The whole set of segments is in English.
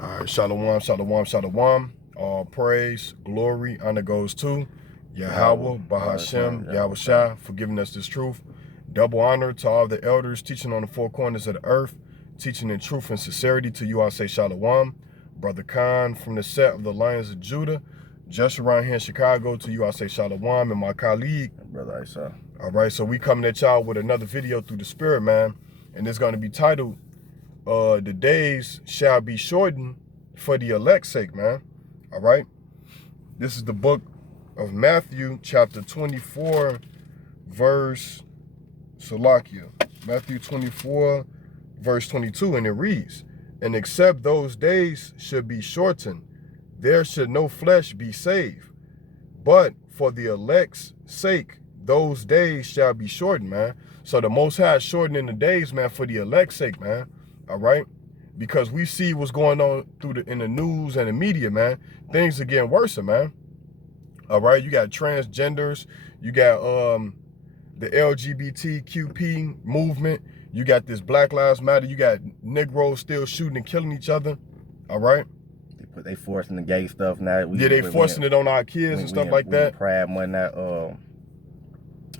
All right, shalom, shalom, shalom. All praise, glory, honor goes to Yahweh, Bahashem, Yahweh Shai, for giving us this truth. Double honor to all the elders teaching on the four corners of the earth, teaching in truth and sincerity. To you I say shalom. Brother Khan from the set of the Lions of Judah, just around here in Chicago. To you I say shalom, and my colleague, Brother Isa. All right, so we coming at y'all with another video through the spirit, man. And it's going to be titled, the days shall be shortened for the elect's sake, man. All right. This is the book of Matthew, chapter 24, verse Salakia. Matthew 24, verse 22, and it reads, "And except those days should be shortened, there should no flesh be saved. But for the elect's sake, those days shall be shortened," man. So the Most High is shortening the days, man, for the elect's sake, man. All right, because we see what's going on in the news and the media, man. Things are getting worse, man. All right, you got transgenders, you got the LGBTQP movement, you got this Black Lives Matter, you got Negroes still shooting and killing each other. All right, They forcing the gay stuff now. they forcing it on our kids and stuff like that. Pride Month now.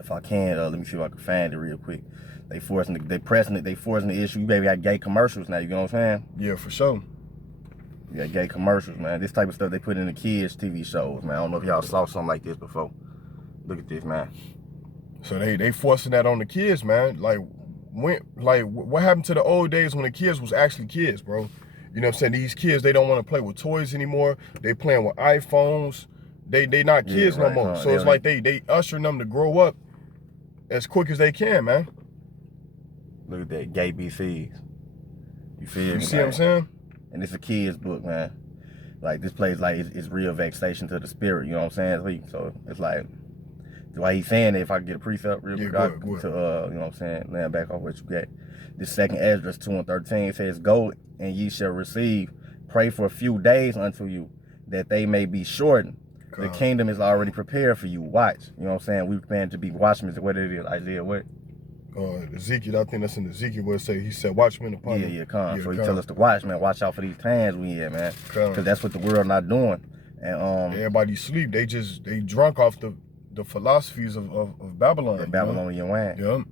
If I can, let me see if I can find it real quick. They forcing the issue. You baby got gay commercials now, you know what I'm saying? Yeah, for sure. You got gay commercials, man. This type of stuff they put in the kids' TV shows, man. I don't know if y'all saw something like this before. Look at this, man. So they forcing that on the kids, man. Like what happened to the old days when the kids was actually kids, bro? You know what I'm saying? These kids, they don't want to play with toys anymore. They playing with iPhones. They not kids no more. So it's like they ushering them to grow up as quick as they can, man. Look at that, gay BCs. You feel me? You see what I'm saying? And it's a kid's book, man. Like, this place, like, it's real vexation to the spirit, you know what I'm saying? So it's like, why he's saying that, if I can get a precept real quick, go you know what I'm saying, land back off what you get. This second Esdras 2:13 says, "Go and ye shall receive, pray for a few days unto you, that they may be shortened. The kingdom is already prepared for you. Watch." You know what I'm saying? We preparing to be watchmen. What it is, Isaiah what? Ezekiel, I think that's in Ezekiel where it say, he said, "Watchmen upon you." Yeah, so he tell us to watch, man. Watch out for these times we in, man. Because that's what the world not doing. And everybody sleep. They drunk off the philosophies of Babylon. The Babylonian wine. Yeah.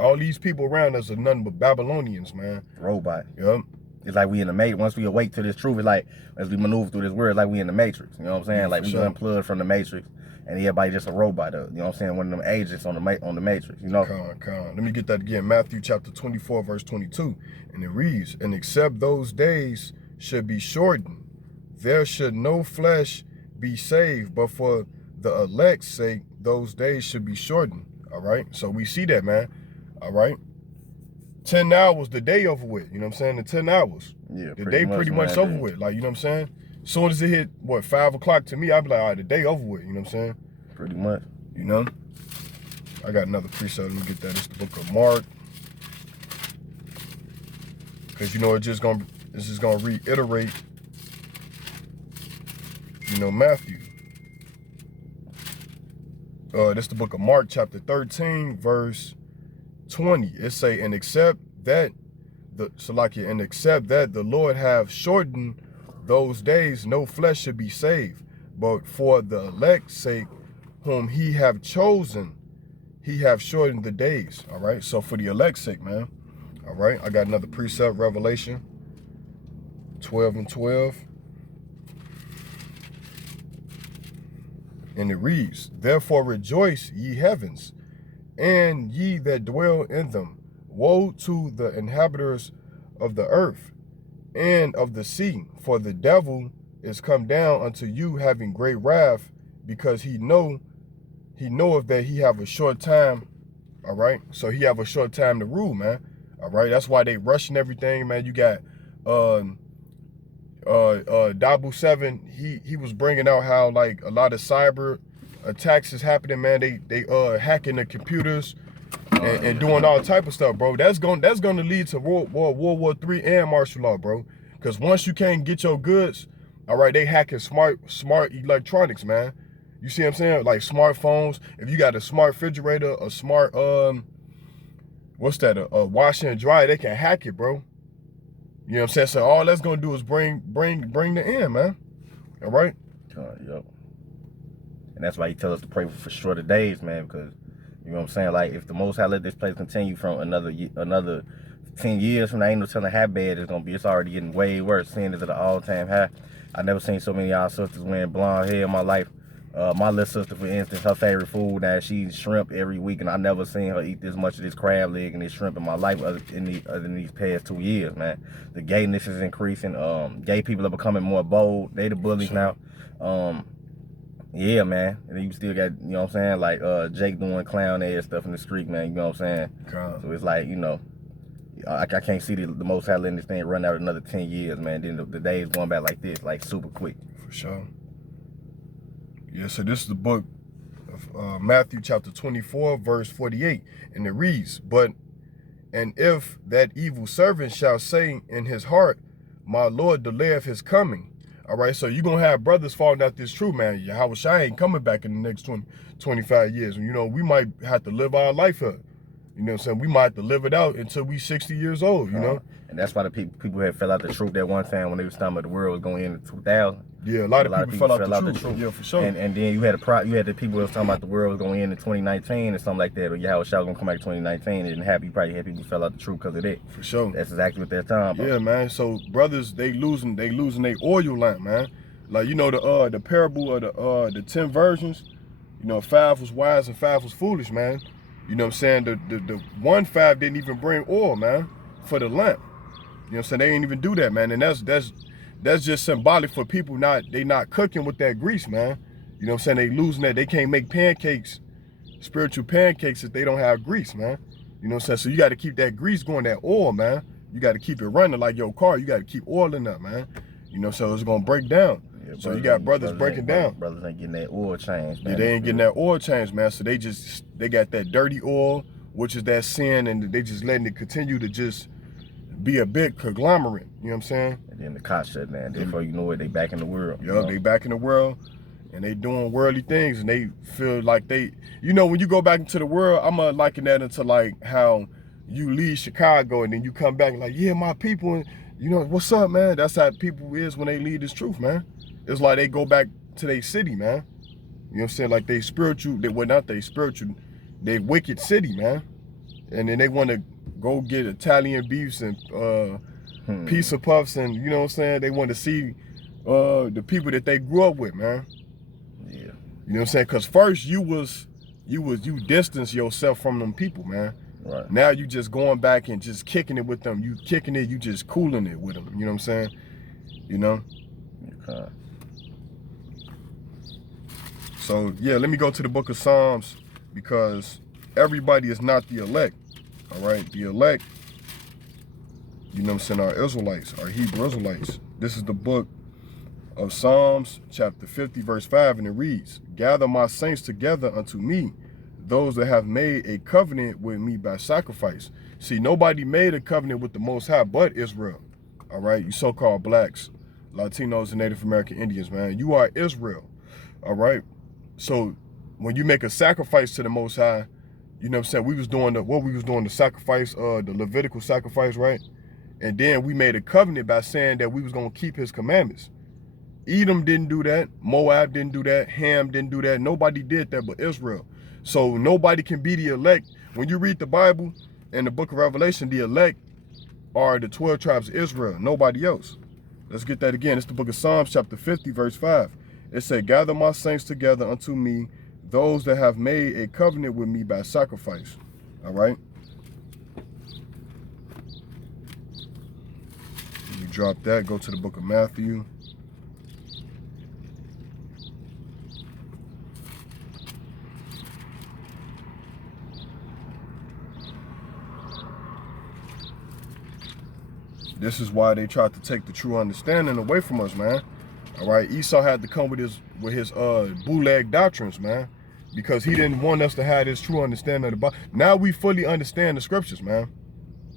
All these people around us are nothing but Babylonians, man. Robot. Yeah. It's like we in the Matrix. Once we awake to this truth, it's like, as we maneuver through this world, it's like we in the Matrix. You know what I'm saying? Yeah, like we unplugged from the Matrix, and everybody just a robot. You know what I'm saying? One of them agents on the Matrix. You know. Let me get that again. Matthew chapter 24, verse 22, and it reads, "And except those days should be shortened, there should no flesh be saved. But for the elect's sake, those days should be shortened." All right. So we see that, man. All right. 10 hours, the day over with. You know what I'm saying? The 10 hours. Yeah, the day pretty much over with. Like, you know what I'm saying? As soon as it hit, what, 5 o'clock to me, I'd be like, all right, the day over with. You know what I'm saying? Pretty much. You know? I got another precept. Let me get that. It's the book of Mark. Because, you know, it's just going to reiterate, you know, Matthew. This is the book of Mark, chapter 13, verse 20. It say, "And except that the Lord have shortened those days, no flesh should be saved. But for the elect's sake, whom he have chosen, he have shortened the days." All right. So for the elect's sake, man. All right. I got another precept, Revelation 12:12. And it reads, "Therefore rejoice, ye heavens, and ye that dwell in them. Woe to the inhabitants of the earth and of the sea, for the devil is come down unto you, having great wrath, because he knoweth that he have a short time." All right. So he have a short time to rule, man. All right. That's why they rushing everything, man. You got Dabu 7, he was bringing out how, like, a lot of cyber attacks is happening, man. They hacking the computers and doing all type of stuff, bro. That's gonna lead to World War III and martial law, bro. Because once you can't get your goods, all right, they hacking smart electronics, man. You see what I'm saying? Like smartphones. If you got a smart refrigerator, a smart what's that? A washer and dryer, they can hack it, bro. You know what I'm saying? So all that's gonna do is bring the end, man. All right? Yep. And that's why he tells us to pray for shorter days, man, because, you know what I'm saying? Like, if the Most High let this place continue from another 10 years from now, ain't no telling how bad it's gonna be. It's already getting way worse. Sin is at an all-time high. I never seen so many of y'all sisters wearing blonde hair in my life. My little sister, for instance, her favorite food now, she eats shrimp every week, and I never seen her eat this much of this crab leg and this shrimp in my life other than these past 2 years, man. The gayness is increasing. Gay people are becoming more bold. They the bullies now. Yeah, man. And you still got, you know what I'm saying, like Jake doing clown ass stuff in the street, man. You know what I'm saying? God. So it's like, you know, I can't see the Most High letting this thing run out another 10 years, man. Then the days going back like this, like super quick. For sure. Yeah, so this is the book of Matthew chapter 24, verse 48. And it reads, and if that evil servant shall say in his heart, my Lord delayeth his coming. All right, so you're going to have brothers falling out this truth, man. Yahweh Shai ain't coming back in the next 20, 25 years. You know, we might have to live our life up. You know what I'm saying? We might have to live it out until we 60 years old, you know? And that's why the people had fell out the truth that one time when they was talking about the world was going to end in 2000. Yeah, a lot of people fell out the truth. Yeah, for sure. And then you had the people that was talking about the world was going to end in 2019 or something like that, or Yahweh Shai was going to come back in 2019. It didn't happen. You probably had people who fell out the truth because of that. For sure. That's exactly what they're talking about. Yeah, man. So brothers, they losing their oil lamp, man. Like, you know, the parable of the 10 virgins, you know, 5 was wise and 5 was foolish, man. You know what I'm saying? The 5 didn't even bring oil, man, for the lamp. You know what I'm saying? They ain't even do that, man. And that's just symbolic for people not cooking with that grease, man. You know what I'm saying? They losing that. They can't make pancakes, spiritual pancakes, if they don't have grease, man. You know what I'm saying? So you got to keep that grease going, that oil, man. You got to keep it running like your car. You got to keep oiling up, man. You know, so it's going to break down. Yeah, so you got brothers breaking down. Brothers ain't getting that oil change, man. Yeah, they ain't getting that oil change, man. So they got that dirty oil, which is that sin, and they just letting it continue to just be a big conglomerate. You know what I'm saying? And then the cops shut down. Before you know it, they back in the world. Yeah, they back in the world, and they doing worldly things, and they feel like they, you know, when you go back into the world, I'm gonna liken that into like how you leave Chicago and then you come back and like, yeah, my people, and you know, what's up, man? That's how people is when they leave this truth, man. It's like they go back to their city, man. You know what I'm saying? Like they spiritual, not they spiritual, they wicked city, man. And then they want to go get Italian beefs and pizza puffs, and you know what I'm saying? They want to see the people that they grew up with, man. Yeah. You know what I'm saying? Because first you distance yourself from them people, man. Right. Now you just going back and just kicking it with them. You kicking it, you just cooling it with them. You know what I'm saying? You know? Okay. So, yeah, let me go to the book of Psalms, because everybody is not the elect, all right? The elect, you know what I'm saying, are Israelites, are Hebrew Israelites. This is the book of Psalms, chapter 50, verse 5, and it reads, gather my saints together unto me, those that have made a covenant with me by sacrifice. See, nobody made a covenant with the Most High but Israel, all right? You so-called blacks, Latinos, and Native American Indians, man. You are Israel, all right? So when you make a sacrifice to the Most High, you know what I'm saying, we was doing the sacrifice, the Levitical sacrifice, right? And then we made a covenant by saying that we was going to keep his commandments. Edom didn't do that. Moab didn't do that. Ham didn't do that. Nobody did that but Israel. So nobody can be the elect. When you read the Bible and the book of Revelation, the elect are the 12 tribes of Israel, nobody else. Let's get that again. It's the book of Psalms, chapter 50, verse 5. It said, gather my saints together unto me, those that have made a covenant with me by sacrifice. All right? You drop that, go to the book of Matthew. This is why they tried to take the true understanding away from us, man. All right, Esau had to come with his bootleg doctrines, man, because he didn't want us to have this true understanding of the Bible. Now we fully understand the scriptures, man.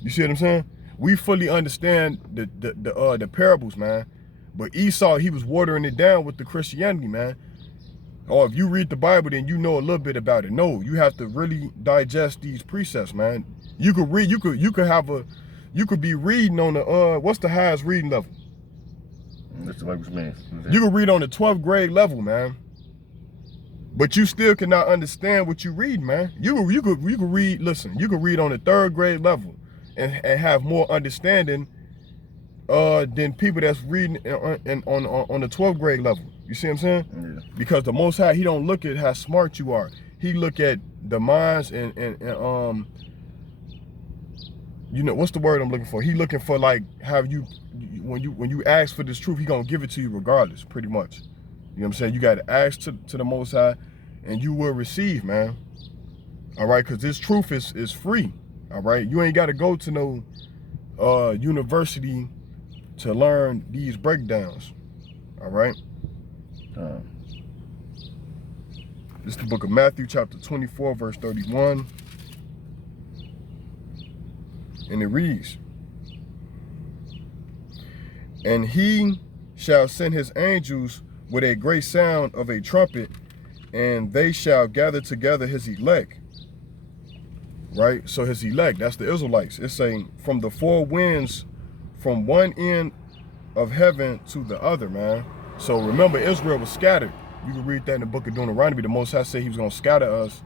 You see what I'm saying? We fully understand the parables, man. But Esau, he was watering it down with the Christianity, man. Or if you read the Bible, then you know a little bit about it. No, you have to really digest these precepts, man. You could You could be reading on the what's the highest reading level? That's what it means. You could read on the 12th grade level, man. But you still cannot understand what you read, man. You could read, listen, you could read on the 3rd grade level and have more understanding than people that's reading on the 12th grade level. You see what I'm saying? Yeah. Because the Most High, he don't look at how smart you are. He look at the minds and you know, what's the word I'm looking for? He looking for like how you, when you ask for this truth, he gonna give it to you regardless, pretty much. You know what I'm saying? You got to ask to the Most High, and you will receive, man. All right, because this truth is free. All right, you ain't got to go to no university to learn these breakdowns. All right. This is the book of Matthew, chapter 24, verse 31. And it reads, "And he shall send his angels with a great sound of a trumpet, and they shall gather together his elect." Right? So his elect, that's the Israelites. It's saying from the 4 winds, from one end of heaven to the other, man. So remember, Israel was scattered. You can read that in the book of Deuteronomy. The Most High said he was going to scatter us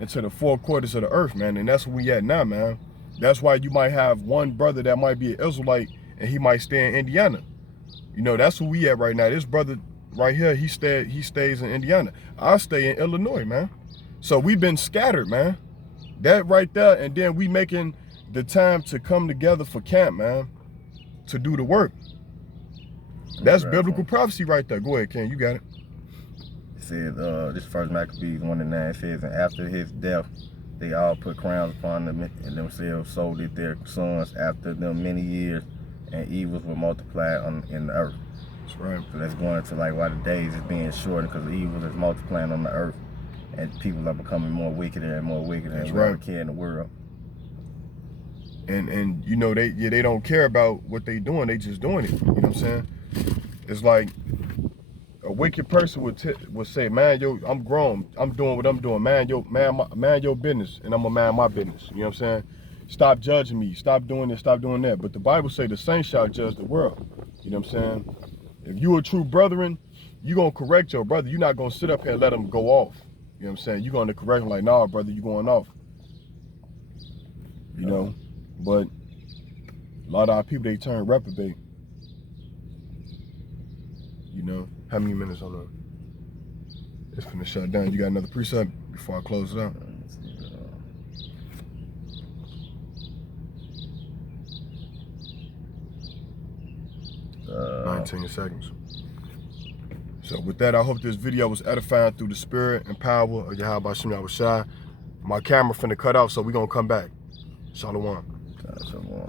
into the 4 quarters of the earth, man. And that's where we at now, man. That's why you might have one brother that might be an Israelite and he might stay in Indiana. You know, that's where we at right now. This brother right here, he stays in Indiana. I stay in Illinois, man. So we've been scattered, man. That right there, and then we making the time to come together for camp, man, to do the work. That's biblical prophecy right there. Go ahead, Ken, you got it. It says, this First Maccabees 1:9 says, "And after his death, they all put crowns upon them and themselves, so did their sons after them many years, and evils were multiplied in the earth." That's right. So that's going to like why the days is being shortened, because the evil is multiplying on the earth, and people are becoming more wickeder and more wickeder, and we don't care in the world. And you know, they don't care about what they doing, they just doing it. You know what I'm saying? It's like a wicked person would say, "Man, yo, I'm grown. I'm doing what I'm doing. Man, your business, and I'm gonna mind my business." You know what I'm saying? Stop judging me. Stop doing this. Stop doing that. But the Bible say the saints shall judge the world. You know what I'm saying? If you a true brethren, you gonna correct your brother. You're not gonna sit up here and let him go off. You know what I'm saying? You're gonna correct him like, "Nah, brother, you going off." You know? But a lot of our people, they turn reprobate. You know? How many minutes on that? It's finna shut down. You got another precept before I close it out? 19 seconds. So with that, I hope this video was edifying through the spirit and power of Yahweh Shem Yahushai. My camera finna cut out, so we gonna come back. Shalom. Shalom.